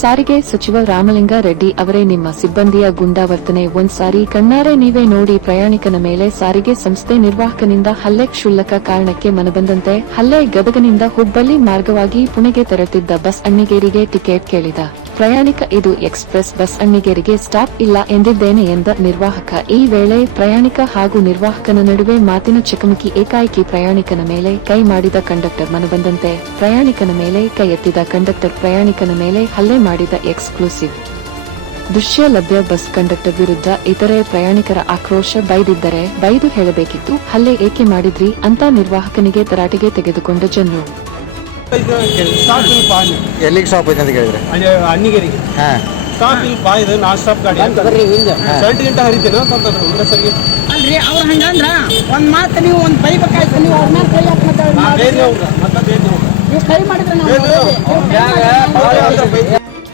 ಸಾರಿಗೆ ಸಚಿವ ರಾಮಲಿಂಗ ರೆಡ್ಡಿ ಅವರೇ ನಿಮ್ಮ ಸಿಬ್ಬಂದಿಯ ಗುಂಡಾವರ್ತನೆ. ಒಂದ್ಸಾರಿ ಕಣ್ಣಾರೆ ನೀವೇ ನೋಡಿ ಪ್ರಯಾಣಿಕನ ಮೇಲೆ ಸಾರಿಗೆ ಸಂಸ್ಥೆ ನಿರ್ವಾಹಕನಿಂದ ಹಲ್ಲೆ ಕ್ಷುಲ್ಲಕ ಕಾರಣಕ್ಕೆ ಮನಬಂದಂತೆ ಹಲ್ಲೆ ಗದಗನಿಂದ ಹುಬ್ಬಳ್ಳಿ ಮಾರ್ಗವಾಗಿ ಪುಣೆಗೆ ತೆರಳುತ್ತಿದ್ದ ಬಸ್ ಅಣ್ಣಿಗೇರಿಗೆ ಟಿಕೆಟ್ ಕೇಳಿದ. ಪ್ರಯಾಣಿಕ, ಇದು ಎಕ್ಸ್ಪ್ರೆಸ್ ಬಸ್ ಅಣ್ಣಿಗೇರಿಗೆ ಸ್ಟಾಪ್ ಇಲ್ಲ ಎಂದಿದ್ದೇನೆ ಎಂದ ನಿರ್ವಾಹಕ. ಈ ವೇಳೆ ಪ್ರಯಾಣಿಕ ಹಾಗೂ ನಿರ್ವಾಹಕನ ನಡುವೆ ಮಾತಿನ ಚಕಮಕಿ ಏಕಾಏಕಿ ಪ್ರಯಾಣಿಕನ ಮೇಲೆ ಕೈ ಮಾಡಿದ ಕಂಡಕ್ಟರ್ ಮನಬಂದಂತೆ ಪ್ರಯಾಣಿಕನ ಮೇಲೆ ಕೈ ಎತ್ತಿದ ಕಂಡಕ್ಟರ್ ಪ್ರಯಾಣಿಕನ ಮೇಲೆ ಹಲ್ಲೆ ಮಾಡಿದ ಎಕ್ಸ್ಕ್ಲೂಸಿವ್. ದೃಶ್ಯ ಲಭ್ಯ ಬಸ್ ಕಂಡಕ್ಟರ್ ವಿರುದ್ಧ ಇತರೆ ಪ್ರಯಾಣಿಕರ ಆಕ್ರೋಶ ಬೈದಿದ್ದರೆ ಬೈದು ಹೇಳಬೇಕಿತ್ತು. ಹಲ್ಲೆ ಏಕೆ ಮಾಡಿದ್ರಿ? ಅಂತ ನಿರ್ವಾಹಕನಿಗೆ ತರಾಟೆಗೆ ತೆಗೆದುಕೊಂಡ ಜನ್ನು ಸ್ಟಾಪ್ ಇಲ್ಲ ಬಾ ನೀವು. ಎಲ್ಲಿಗೆ ಸ್ಟಾಪ್ ಐತೆ ಅಂತ ಕೇಳಿದ್ರೆ? ಅಲ್ಲಿ ಅಣ್ಣಿಗೇರಿಗೆ ಹಾಂ. ಸ್ಟಾಪ್ ಇಲ್ಲ ಬಾ ಇದು ನಾನ್ ಸ್ಟಾಪ್ ಗಾಡಿ ಅಂತ. ಶರ್ಟ್ ಗಿಂಟ ಹರಿತೇನೆ ಅಂತಂದ್ರೆ ಅಂದ್ರೆ ಸರಿ ಅಲ್ರಿ ಅವ್ರ ಹಂಗಂದ್ರ ಒಂದ್ ಮಾತು ನೀವು ಒಂದ್ ಬೈಬೇಕಾಯ್ತು ನೀವು ಅವ್ರ ಮೇಲೆ ಕೈ ಹಾಕಿ ಮತ್ತೆ ನೀವು ಕೈ ಮಾಡಿದ್ರೆ ನಾವು